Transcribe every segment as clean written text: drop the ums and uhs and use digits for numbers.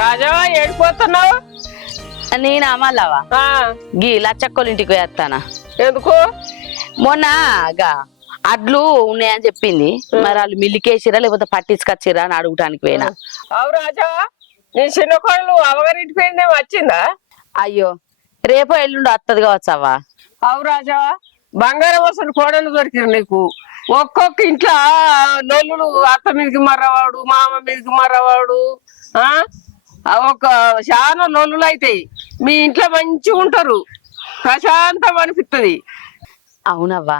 రాజా ఏడిపోతున్నావు? నేను అమ్మాలవా ఆ, గీ లచ్చక్కోళ్ళ ఇంటికి పోయేస్తానా. ఎందుకు? మొన్న గా అడ్లు ఉన్నాయని చెప్పింది, మరి వాళ్ళు మిల్లికేసిరా లేకపోతే పట్టించుకొచ్చిరా అని అడుగుటానికి పోయినా. అవు రాజా, నీ చిన్న కోడలు అవగారింటి పోయిందే వచ్చిందా? అయ్యో రేపో ఎల్లుండి వత్తది కావచ్చవ్వా. అవు రాజా, బంగారం అసలు కోడలు దొరికిరు నీకు. ఒక్కొక్క ఇంట్లో నొల్లులు, అత్త మీదకి మర్రవాడు, మామ మీదకి మర్రవాడు. ఒక చాలా నొల్లులు అవుతాయి. మీ ఇంట్లో మంచిగా ఉంటారు, ప్రశాంతం అనిపిస్తుంది. అవునవ్వా,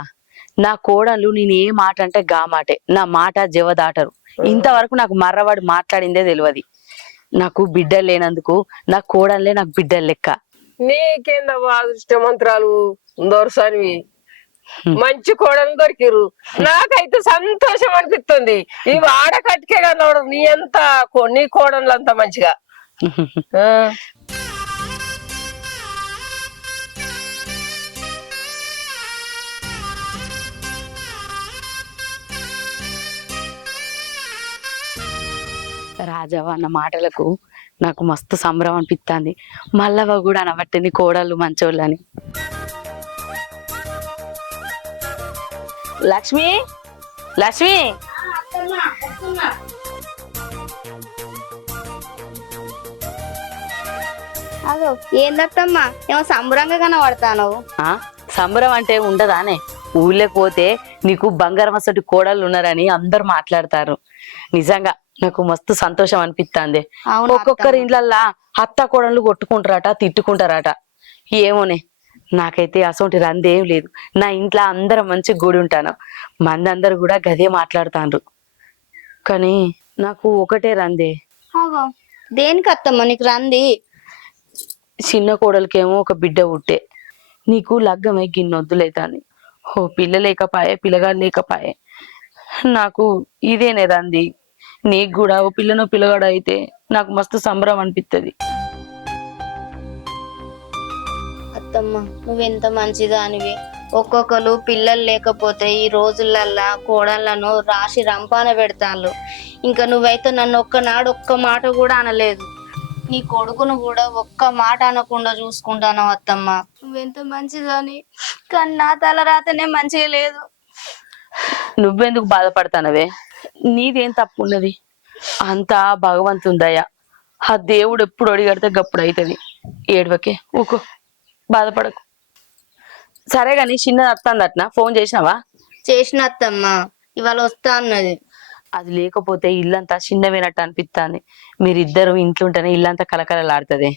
నా కోడలు నేను ఏ మాట అంటే గా మాటే, నా మాట జవదాటరు. ఇంతవరకు నాకు మర్రవాడు మాట్లాడిందే తెలియదు. నాకు బిడ్డలు లేనందుకు నా కోడలే నాకు బిడ్డలు లెక్క. నీకేందవ్వా అదృష్టమంత్రాలు దొరసానివి, మంచి కోడలు దొరికిరు. నాకైతే సంతోషం అనిపిస్తుంది. ఇవి ఆడకట్టుకే కనవడు నీ ఎంత నీ కోడలు అంత మంచిగా. ఆ రాజవ్వ అన్న మాటలకు నాకు మస్తు సంబరం అనిపిస్తుంది. మల్లవ్వ కూడా అనబట్టింది కోడళ్ళు మంచోళ్ళని. లక్ష్మి, లక్ష్మి, అదో ఏందత్తమ్మా ఏమో సంబరంగా కనబడతాను. సంబరం అంటే ఉండదానే? ఊళ్ళోకి పోతే నీకు బంగారం అసలు కోడళ్ళు ఉన్నారని అందరు మాట్లాడతారు. నిజంగా నాకు మస్తు సంతోషం అనిపిస్తుంది. ఒక్కొక్కరి ఇండ్లల్లా అత్త కోడళ్ళు కొట్టుకుంటారట, తిట్టుకుంటారట. ఏమోనే, నాకైతే అసొంటి రందేం లేదు. నా ఇంట్లో అందరం మంచి గూడి ఉంటాను, మంది అందరు కూడా గదే మాట్లాడుతాండ్రు. కానీ నాకు ఒకటే రందే. దేనికి అత్తమ్మ నీకు రంది? చిన్న కోడలికేమో ఒక బిడ్డ పుట్టే, నీకు లగ్గమై గిన్నొద్దులైతాంది. ఓ పిల్ల లేకపాయే, పిల్లగాడు లేకపాయే. నాకు ఇదేనే రంది. నీకు కూడా ఓ పిల్లనో పిల్లగాడు అయితే నాకు మస్తు సంబరం అనిపిస్తుంది. అత్తమ్మ నువ్వెంత మంచిదానివి. ఒక్కొక్కరు పిల్లలు లేకపోతే ఈ రోజులల్లా కోడళ్లను రాశి రంపాన పెడతాను. ఇంకా నువ్వైతే నన్ను ఒక్కనాడు ఒక్క మాట కూడా అనలేదు. నీ కొడుకును కూడా ఒక్క మాట అనకుండా చూసుకుంటాను అత్తమ్మ. నువ్వెంత మంచిదాని, కానీ నా తల రాతనే మంచిగా లేదు. నువ్వెందుకు బాధపడతానవే? నీదేం తప్పు ఉన్నది? అంతా భగవంతుందయ్యా. ఆ దేవుడు ఎప్పుడు అడిగడితే గప్పుడు అవుతుంది. ఏడవకే, ఊకో, బాధపడకు. సరే గాని చిన్నది వస్తుందట్నా? ఫోన్ చేసినావా? చేసిన అత్తమ్మ, ఇవాళ వస్తా అన్నది. అది లేకపోతే ఇల్లంతా చిన్నవేనట్టు అనిపిస్తుంది. మీరిద్దరు ఇంట్లో ఉంటేనే ఇల్లంతా కలకలలాడుతుంది.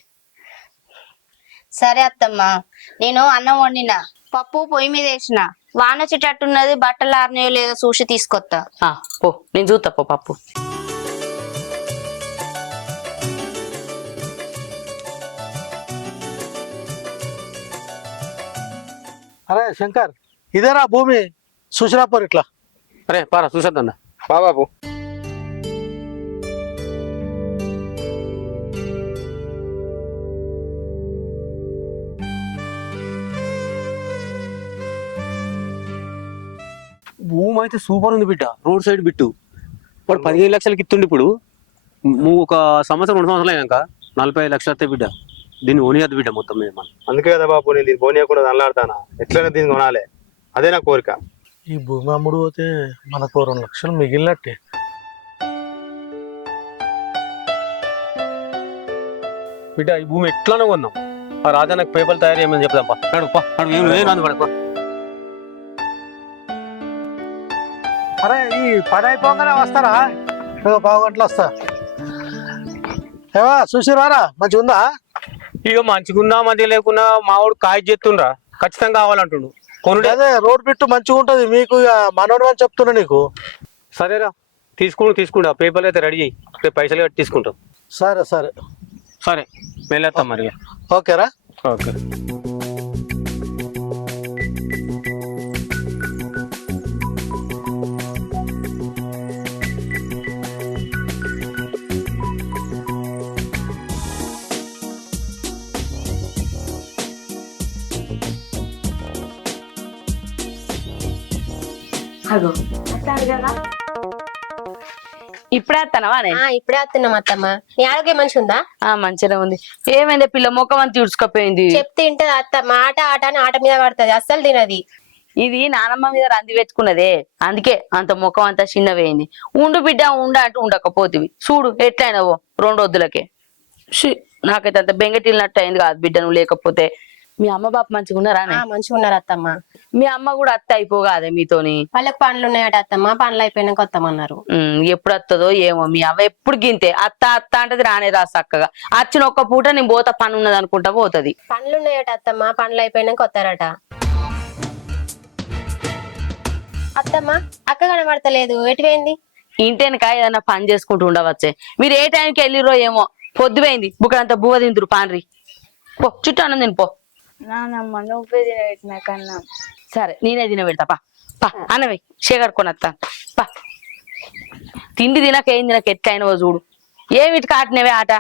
సరే అత్తమ్మ, నేను అన్నం వండిన, పప్పు పొయ్యి మీద వేసిన, వాన వచ్చేటట్టున్నది, బట్టలు ఆరినాయో లేదో చూసి తీసుకొస్తా. పో, నేను చూస్తా పో పప్పు. అరే శంకర్, ఇదేరా భూమి, చూసిరాపోరు ఇట్లా. అరే పారా చూసేద్దా బాబు. భూమి అయితే సూపర్ ఉంది బిడ్డ, రోడ్ సైడ్ బిట్టు. వాడు 15 లక్షలకి ఇస్తుండే. ఇప్పుడు నువ్వు ఒక సంవత్సరం 2 సంవత్సరాలు అయినాక 45 లక్షలు వస్తాయి బిడ్డ. దీన్ని ఓనియద్దు బిడ్డ మొత్తం మీద. మనం అందుకే కదా బాబు నేను దీన్ని పోనీయకుండా అల్లాడతానా. ఎట్లయినా దీన్ని కొనాలి, అదే నా కోరిక. ఈ భూమి అమ్ముడు పోతే మనకు 2 లక్షలు మిగిలినట్టే. బిడ్డ ఈ భూమి ఎట్లానో కొందాం. ఆ రాజా నాకు పేపర్లు తయారు చేయమని చెప్దాం. నడుపా నడు. అరే ఈ పని అయిపోగానే వస్తారా? పావు గంటలు వస్తా. ఏవా చూసిరారా, మంచిగా ఉందా? ఇక మంచిగున్నా మంచిగా లేకున్నా మావాడు కాయ చేస్తుండ్రా, ఖచ్చితంగా కావాలంటుండు. కొనుడే అదే రోడ్ బిట్టు మంచిగా ఉంటది మీకు, మనోడు అని చెప్తున్నా నీకు. సరేరా, తీసుకుంటా. పేపర్లు అయితే రెడీ చేయి, రేపు పైసలు కట్టి తీసుకుంటాం. సరే సరే సరే వెళ్ళేస్తాం మరి. ఓకేరా. ఓకే. ఇప్పుడే వస్తానవా నే? ఇప్పుడే వస్తున్నాం అత్తమ్మ. నీ ఆరోగ్యం మంచిగా ఉందా? మంచిగా ఉంది. ఏమైంది పిల్ల ముఖం అంతా ఇడ్చుకపోయింది? చెప్తే ఇంటది అత్తమ్మ. ఆట ఆట అని ఆట మీద పడుతుంది, అస్సలు తినది. ఇది నానమ్మ మీద రంది పెట్టుకున్నదే, అందుకే అంత ముఖం అంతా చిన్నవేయింది. ఉండు బిడ్డ ఉండ అంటూ ఉండకపోతివి. చూడు ఎట్లయినావో 2 రోజులకే. నాకైతే అంత బెంగటిల్లినట్టు అయింది కాదు బిడ్డ నువ్వు లేకపోతే. మీ అమ్మ బాప మంచిగా ఉన్నారా? మంచిగా ఉన్నారు అత్తమ్మ. మీ అమ్మ కూడా అత్త అయిపోగాదే మీతోని? వాళ్ళకి పనులు ఉన్నాయట అత్తమ్మ, పనులు అయిపోయినాక వస్తామన్నారు. ఎప్పుడు వస్తుందో ఏమో. మీ అవ్వ ఎప్పుడు గింతే అత్త అత్త అంటది, రానే రా చక్కగా. వచ్చిన ఒక్క పూట నేను పోతా పని ఉన్నది అనుకుంటా పోతది. పనులు ఉన్నాయట అత్తమ్మ, పనులు అయిపోయినాక వస్తారట. అత్తమ్మ అక్క కనబడతలేదు, ఎటువైంది? ఇంటెనక ఏదన్నా పని చేసుకుంటూ ఉండవచ్చే. మీరు ఏ టైంకి వెళ్ళిరో ఏమో. పొద్దుపోయింది, బుక్కడంతా బువ్వ తిందురు పాన్రి. పో చుట్టూ అన్నం తిని పో. నానమ్మ నువ్వే తినబెట్టినా కన్నా. సరే నేనే తినబెడతా పా. పా అన్నవి చేకడుకొని వస్తా. పా తిండి తినక ఏం తినక ఎట్లయినవో చూడు. ఏమిటి కాటినవే ఆట.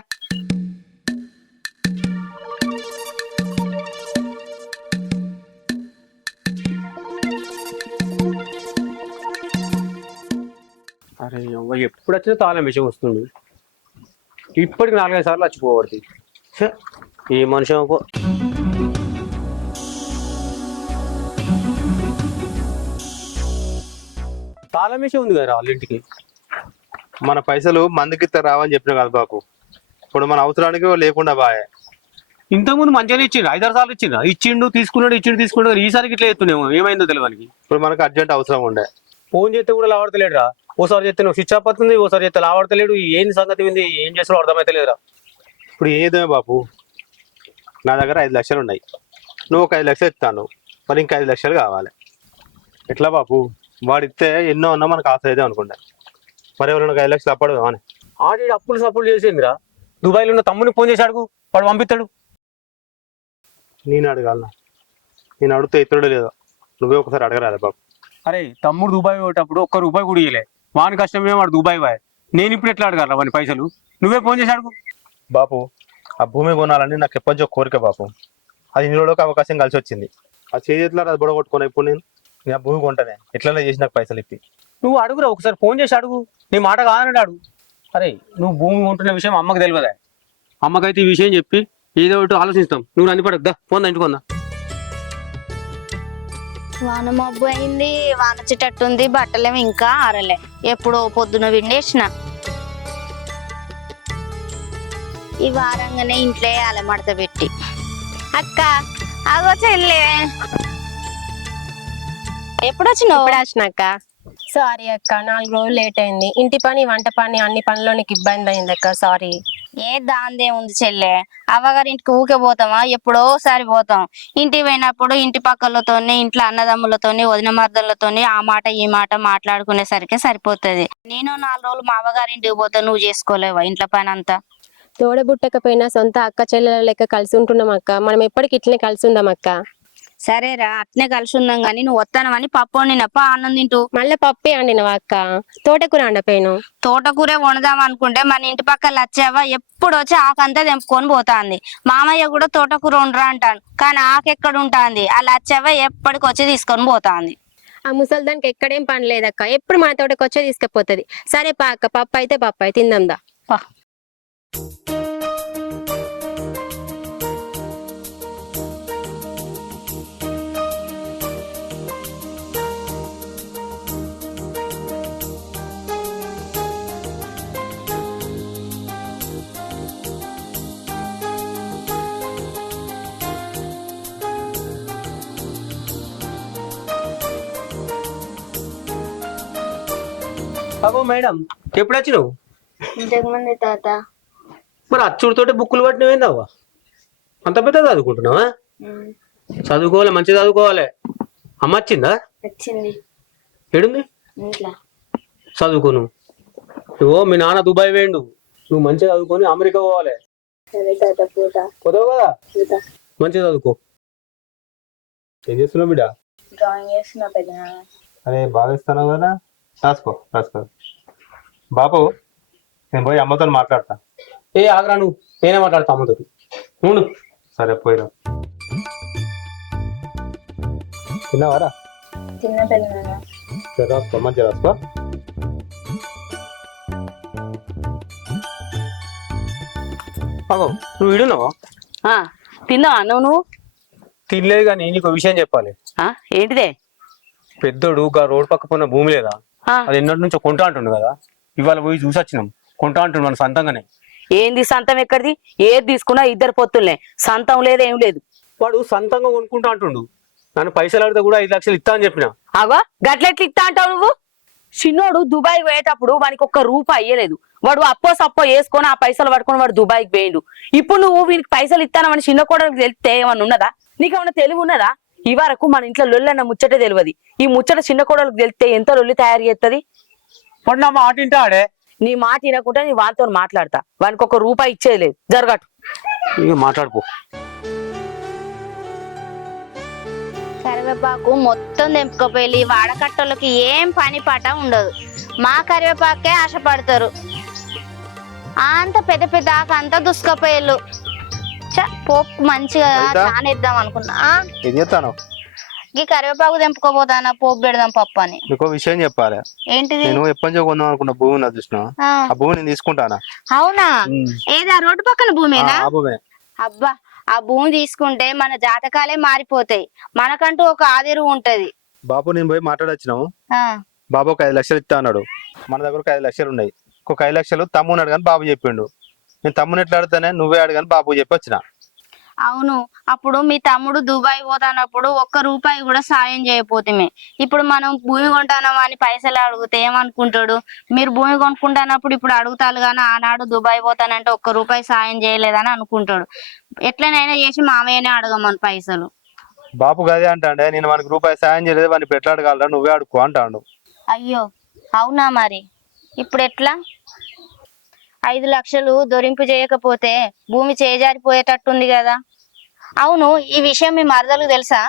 అరే ఎప్పుడు వచ్చినా తాళం విషయం వస్తుంది. ఇప్పటికి 4-5 సార్లు వచ్చిపోవడుతుంది. ఈ మనిషి తాళం విషయం ఉంది కదా వాళ్ళ ఇంటికి. మన పైసలు మందికి రావని చెప్పిన కదా బాపు. ఇప్పుడు మన అవసరానికి లేకుండా బాయే. ఇంతకుముందు మంచిగానే ఇచ్చిండు, 5-6 సార్లు ఇచ్చిండు. ఇచ్చిండు తీసుకున్నాడు. ఈసారికి ఇట్లా ఎత్తున్నాము, ఏమైందో తెలియదు. ఇప్పుడు మనకు అర్జెంట్ అవసరం ఉండే. ఫోన్ చేస్తే కూడా లావడతలేడురా. ఓసారి చేస్తే నువ్వు స్విచ్ ఆఫ్ అవుతుంది, ఓసారి చేస్తే లావడతలేడు. ఏంది సంగతి ఉంది, ఏం చేస్తాడో అర్థమైతే లేదురా. ఇప్పుడు ఏదేమో బాపు, నా దగ్గర 5 లక్షలు ఉన్నాయి. నువ్వు ఒక 5 లక్షలు ఇస్తాను, మరి ఇంకా 5 లక్షలు కావాలి. ఎట్లా బాపు? వాడిస్తే ఎన్నో ఉన్నా మనకు ఆశ అయితే అనుకుంటా. మరి ఎవరైనా 5 లక్షలు అప్పడు అని ఆడి అప్పులు సప్పులు చేసిందిరా. దుబాయ్లో ఉన్న తమ్ముని ఫోన్ చేసి అడుగు, వాడు పంపిస్తాడు. నేను అడగాలనా? నేను అడిగితే ఇతరుడు లేదో, నువ్వే ఒకసారి అడగరాదా బాపు? అరే తమ్ముడు దుబాయ్ పోయేటప్పుడు ₹1 కూడా ఇయ్యలే. వాని కష్టమే, వాడు దుబాయ్ బాయ్. నేను ఇప్పుడు ఎట్లా అడగాల వాని పైసలు? నువ్వే ఫోన్ చేసి అడుగు. బాపు ఆ భూమి కొనాలని నాకు ఎప్పటికో కోరిక బాపు. అది ఇన్నిలోకి అవకాశం కలిసి వచ్చింది. ఆ చేతిలో అది బుడగొట్టుకున్నా. ఇప్పుడు నేను ఆ భూమి కొంటానే ఎట్లా చేసి నాకు పైసలు ఇప్పి. నువ్వు అడుగురా, ఒకసారి ఫోన్ చేసి అడుగు. నీ మాట కాదని అడుగు. అరే నువ్వు భూమి కొంటున్న విషయం అమ్మకి తెలియదా? అమ్మకైతే ఈ విషయం చెప్పి ఏదో ఒకటి ఆలోచిస్తాం. నువ్వు రంది పడద్దా, పోందా ఇంటికి కొందా. వాన మబ్బు అయింది, వాన వచ్చేటట్టుంది. బట్టలేమో ఇంకా ఆరలే, ఎప్పుడో పొద్దున విండేసిన. ఈ వారంగానే ఇంట్లో అలమడత పెట్టి. అక్క ఆగో చెల్లె, ఎప్పుడు వచ్చినావు? ఇప్పుడు వచ్చినాక. సారీ అక్క, 4 రోజులు లేట్ అయింది. ఇంటి పని, వంట పని, అన్ని పనిలో నీకు ఇబ్బంది అయింది అక్క, సారీ. ఏ దాందే ఉంది చెల్లె, అవ్వగారి ఇంటికి ఊకే పోతామా? ఎప్పుడోసారి పోతాం. ఇంటికి పోయినప్పుడు ఇంటి పక్కలతోని, ఇంట్లో అన్నదమ్ములతోని, వదిన మర్దలతోని ఆ మాట ఈ మాట మాట్లాడుకునేసరికి సరిపోతుంది. నేను 4 రోజులు మా అవ్వగారి ఇంటికి పోతా, నువ్వు చేసుకోలేవా ఇంట్లో పని అంతా? తోడబుట్టకపోయినా సొంత అక్క చెల్లెల లెక్క కలిసి ఉంటున్నాం అక్క. మనం ఎప్పటికి ఇట్లనే కలిసి ఉందాం అక్క. సరేరా, అట్నే కలిసి ఉందాం గానీ నువ్వు వస్తానవని పప్పు వండినప్ప అన్నం తింటూ. మళ్ళీ పప్పే వండినవా అక్క? తోటకూర వండపోయాను. తోటకూరే వండుదాం అనుకుంటే మన ఇంటి పక్కల వచ్చావా ఎప్పుడు వచ్చి ఆకంతా తెంపుకొని పోతాంది. మామయ్య కూడా తోటకూర వండరా అంటాను, కానీ ఆకెక్కడ ఉంటుంది? అలా వచ్చావా ఎప్పటికి వచ్చి తీసుకొని పోతాంది. ఆ ముసలిదానికి ఎక్కడేం పని లేదక్క, ఎప్పుడు మన తోటకి వచ్చే తీసుకుపోతుంది. సరే పా అక్క, పప్పు అయితే తిందాందా. అగో మేడం, ఎప్పుడు వచ్చినావు? ఇంతకుముందు తాత. మరి అచ్చుడితోటి బుక్కులు పట్టినవేందవ్వా? అంత పెద్ద చదువుకుంటున్నావా? చదువుకోవాలి, మంచిగా చదువుకోవాలి. అమ్మ వచ్చిందా? వచ్చింది. ఏడుంది? చదువుకోను. నువ్వు మీ నాన్న దుబాయ్ వేయండు, నువ్వు మంచిగా చదువుకొని అమెరికా పోవాలి. పోతావు కదా, మంచిగా చదువుకో. ఏం చేస్తున్నావు బిడ్డ? డ్రాయింగ్ చేస్తున్నా పెద్ద. అరే బాగా ఇస్తున్నావు కదా, రాసుకో. బాపు నేను పోయి అమ్మతో మాట్లాడతా. ఏ ఆగరా, నువ్వు నేనే మాట్లాడతా అమ్మతో. నువ్వు సరే పోయిరా. తిన్నావారా? చిన్న పెద్ద. సరే రాసుకో, మంచిగా రాసుకో. అగో నువ్వు విడున్నావా? ఆ, తిన్నావా అన్నం నువ్వు? తినలేదు కానీ నీకు విషయం చెప్పాలి. ఆ, ఏంటిదే? పెద్దోడు రోడ్ పక్క పోయిన భూమి లేదా, ఆ, అది ఎన్నటి నుంచో కొంటా అంటుండు కదా, ఇవాళ పోయి చూసి వచ్చినాం. కొంటా అంటుండు మన సొంతంగానే. ఏంది సంతం ఎక్కడిది? ఏది తీసుకున్నా ఇద్దరు పొత్తులే, సంతం లేదు ఏం లేదు. వాడు సొంతంగా కొనుక్కుంటా అంటుండు. నన్ను పైసలు అడిగితే కూడా 5 లక్షలు ఇస్తా అని చెప్పిన. అగో గట్లెట్లు ఇస్తా అంటావు నువ్వు? చిన్నోడు దుబాయ్ పోయేటప్పుడు వానికి ఒక్క రూపాయి అయ్యలేదు. వాడు అప్పో సప్పో వేసుకొని ఆ పైసలు పట్టుకొని వాడు దుబాయ్కి పోయిండు. ఇప్పుడు నువ్వు వీనికి పైసలు ఇస్తానమని చిన్న కోడలకు తెలిస్తే ఏమన్నా ఉన్నదా? నీకేమన్నా తెలివి ఉన్నదా? ఈ వరకు మన ఇంట్లో లొల్లన్న ముచ్చటే తెలియదు. ఈ ముచ్చట చిన్న కోడలకు తెలిస్తే ఎంత లొల్లి తయారు చేస్తుంది. వాడు నా మాట వింటా ఆడే. నీ మాట వినకుండా నీ వానితో మాట్లాడతా. వానికి ఒక్క రూపాయి ఇచ్చేది లేదు. జరగటు. ఇక మాట్లాడుకో. కరివేపాకు మొత్తం తెంపుకపోయి వాడకట్టలకి ఏం పని పాట ఉండదు. మా కరివేపాకే ఆశపడతారు. అంత పెద్ద పెద్ద ఆకు అంతా దుసుకపోయేళ్ళు. పోపు మంచిగా చానేద్దాం అనుకున్నా. ఏం చేస్తాను? ఈ కరివేపాకు తెంపుకోపోతానా పోపు పెడదాం పప్పు అని. నీకో విషయం చెప్పాలి. ఏంటిది? నేను ఎప్పటి నుంచో కొందాం అనుకున్న భూమి నా చూసిన, ఆ భూమి నేను తీసుకుంటానా. అవునా? ఏదా రోడ్డు పక్కన భూమేనా? ఆ భూమే. అబ్బా, ఆ భూమి తీసుకుంటే మన జాతకాలే మారిపోతాయి. మనకంటూ ఒక ఆదిరు ఉంటది. బాబు నేను పోయి మాట్లాడొచ్చినాము. ఆ బాబు ఒక 5 లక్షలు ఇస్తా అన్నాడు. మన దగ్గర ఒక 5 లక్షలు ఉన్నాయి. ఒక 5 లక్షలు తమ్ముని అడగని బాబు చెప్పిండు. నేను తమ్ముని ఎట్లా అడితేనే నువ్వే అడగని బాబు చెప్పి వచ్చిన. అవును, అప్పుడు మీ తమ్ముడు దుబాయ్ పోతానప్పుడు ఒక్క రూపాయి కూడా సాయం చేయపోతే, ఇప్పుడు మనం భూమి కొంటానం అని పైసలు అడిగితే ఏమనుకుంటాడు? మీరు భూమి కొనుక్కుంటానప్పుడు ఇప్పుడు అడుగుతారు కానీ ఆనాడు దుబాయ్ పోతానంటే ఒక్క రూపాయి సాయం చేయలేదని అనుకుంటాడు. ఎట్లనైనా చేసి మామయ్యనే అడగమని పైసలు. బాబు గదే అంటాండే, నేను వానికి రూపాయి సాయం చేయలేదు, వాడిని ఎట్లా అడగాలరా నువ్వే అడుక్కో అంటాడు. అయ్యో అవునా? మరి ఇప్పుడు ఎట్లా? 5 లక్షలు దొరింపు చేయకపోతే భూమి చేజారిపోయేటట్టుంది కదా. అవును, ఈ విషయం మీ మరదలకు తెలుసా?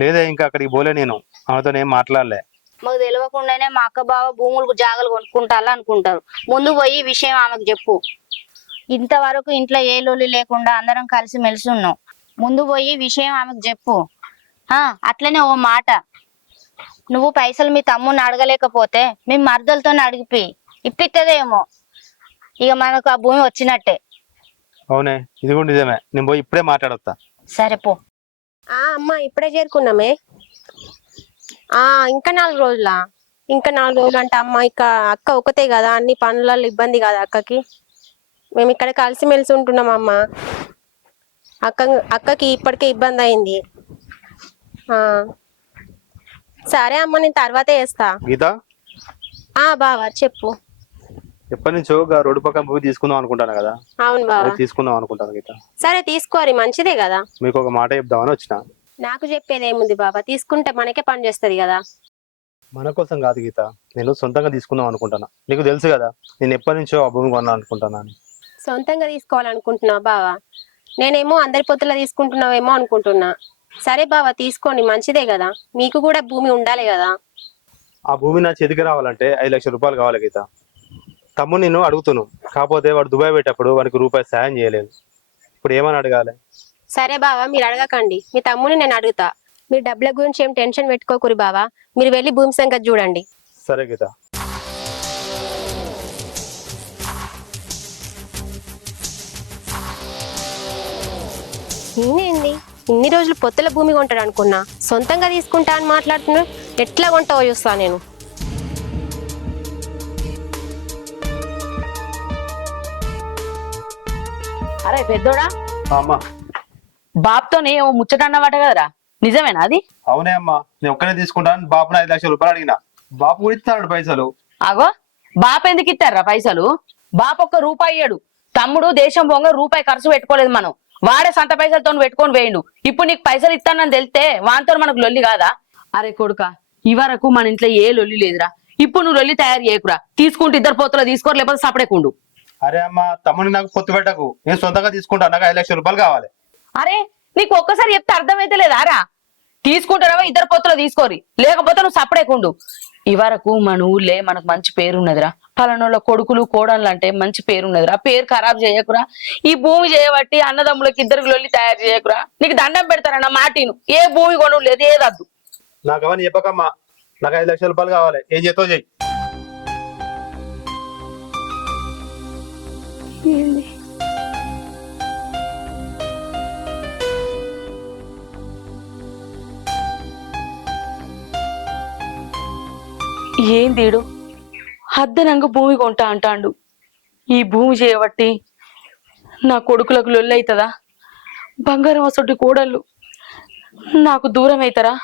లేదా ఇంకా అక్కడికి పోలే, నేను ఆమెతో ఏం మాట్లాడలే. మాకు తెలియకుండానే మా అక్క బావ భూములు జాగలు కొనుక్కుంటారు అనుకుంటారు. ముందు పోయి ఈ విషయం ఆమెకు చెప్పు. ఇంతవరకు ఇంట్లో ఏ లోలి లేకుండా అందరం కలిసి మెలిసి ఉన్నాం. ముందు పోయి విషయం ఆమెకు చెప్పు. అట్లనే ఓ మాట, నువ్వు పైసలు మీ తమ్ముని అడగలేకపోతే మీ మరదలతో అడిగిపి ఇప్పిత్తదేమో. ఇక మనకు ఆ భూమి వచ్చినట్టే. అవునే, ఇది కూడా నిజమే. నేను పోయి ఇప్పుడే మాట్లాడొస్తా. సరే పో. అమ్మ ఇప్పుడే చేరుకున్నామే. ఇంకా 4 రోజులా? ఇంకా 4 రోజులు అంటే అమ్మ ఇక అక్క ఒకతే కదా, అన్ని పనులలో ఇబ్బంది కదా అక్కకి. మేము ఇక్కడ కలిసిమెలిసి ఉంటున్నాం అమ్మ. అక్కకి ఇప్పటికే ఇబ్బంది అయింది. సరే అమ్మ, నేను తర్వాతే చేస్తా. గీత, బావా చెప్పు. ఎప్పటి నుంచో రోడ్డు పక్కన భూమి తీసుకుందాం అనుకుంటాను కదా. అవును బావా, తీసుకుందాం అనుకుంటాను గీత. సరే తీసుకోరి, మంచిదే కదా. మీకు ఒక మాట చెప్దామని వచ్చిన. నాకు చెప్పేది ఏముంది బాబా, తీసుకుంటే మనకే పని చేస్తుంది కదా. మన కోసం కాదు గీత, నేను సొంతంగా తీసుకుందాం అనుకుంటాను. నీకు తెలుసు కదా నేను ఎప్పటి నుంచో ఆ భూమి కొన్నా అనుకుంటాను అని. సొంతంగా తీసుకోవాలనుకుంటున్నావు బావా? నేనేమో అందరి పొత్తులా తీసుకుంటున్నావేమో అనుకుంటున్నా. సరే బావా, తీసుకోండి, మంచిదే కదా. మీకు కూడా భూమి ఉండాలి కదా. ఆ భూమి నా చేతికి రావాలంటే 5 లక్షల రూపాయలు కావాలి గీత. తమ్ముడు నేను అడుగుతున్నాను, కాకపోతే వాడు దుబాయ్ పెట్టేటప్పుడు వాడికి రూపాయి సాయం చేయలేదు. ఇప్పుడు ఏమని అడగాలి? సరే బావా, మీరు అడగకండి, మీ తమ్ముని నేను అడుగుతా. మీరు డబ్బుల గురించి ఏం టెన్షన్ పెట్టుకోకూరి బావా. మీరు వెళ్ళి భూమి సంగతి చూడండి. సరే గీత. నేనేంది ఇన్ని రోజులు పొత్తుల భూమి కొంటాడు అనుకున్నా, సొంతంగా తీసుకుంటా అని మాట్లాడుతున్నా. ఎట్లా కొంటావో చూస్తా నేను. అరే పెద్దోడా, అమ్మా బాప్తోనే ఓ ముచ్చట అన్నమాట కదరా, నిజమేనా అది? అవునే అమ్మా, నేను ఒక్కనే తీసుకుంటాను. బాబుని 5 లక్షల రూపాయలు అడిగిన. బాబు కూడా ఇస్తాడు పైసలు. అగో బాప్ ఎందుకు ఇస్తారా పైసలు? బాప్ ఒక్క రూపాయి ఇయ్యడు. తమ్ముడు దేశం పోగా రూపాయి ఖర్చు పెట్టుకోలేదు. మనం వాడే సంత పైసలతో పెట్టుకొని వేయండు. ఇప్పుడు నీకు పైసలు ఇస్తానని తెలిస్తే వానితో మనకు లొల్లి కాదా? అరే కొడుక, ఈ వరకు మన ఇంట్లో ఏ లొల్లి లేదురా. ఇప్పుడు నువ్వు లొల్లి తయారు చేయకురా. తీసుకుంటే ఇద్దరు పోతులు తీసుకోరు, లేకపోతే సపడేకుండు. అరే అమ్మా, తమ్ముని నాకు పొత్తు పెట్టకు. నేను సొంతంగా తీసుకుంటాను. నాకు 5 లక్షల రూపాయలు కావాలి. అరే నీకు ఒక్కసారి చెప్తే అర్థమైతే లేదారా? తీసుకుంటారా ఇద్దరు పొత్తులు తీసుకోరి, లేకపోతే నువ్వు సపడేకుండు. ఈ వరకు మన ఊళ్ళే మనకు మంచి పేరున్నదిరా. పలానోళ్ళ కొడుకులు కోడళ్ళు అంటే మంచి పేరున్నదిరా. పేరు ఖరాబ్ చేయకురా. ఈ భూమి చేయబట్టి అన్నదమ్ములకి ఇద్దరికి లొల్లి తయారు చేయకురా. నీకు దండం పెడతారన్న మాటిను. ఏ భూమి కొను లేదు, ఏదద్దు. నాకు అవన్నీ చెప్పకమ్మా. నాకు 5 లక్షల రూపాయలు కావాలి. ఏం చేతో చెయ్యి. ఏందీడు అద్దనంగా భూమి కొంటా అంటాండు. ఈ భూమి చేయబట్టి నా కొడుకులకు లొల్లైతదా? బంగారం అసొంటి కోడళ్ళు నాకు దూరం అవుతారా?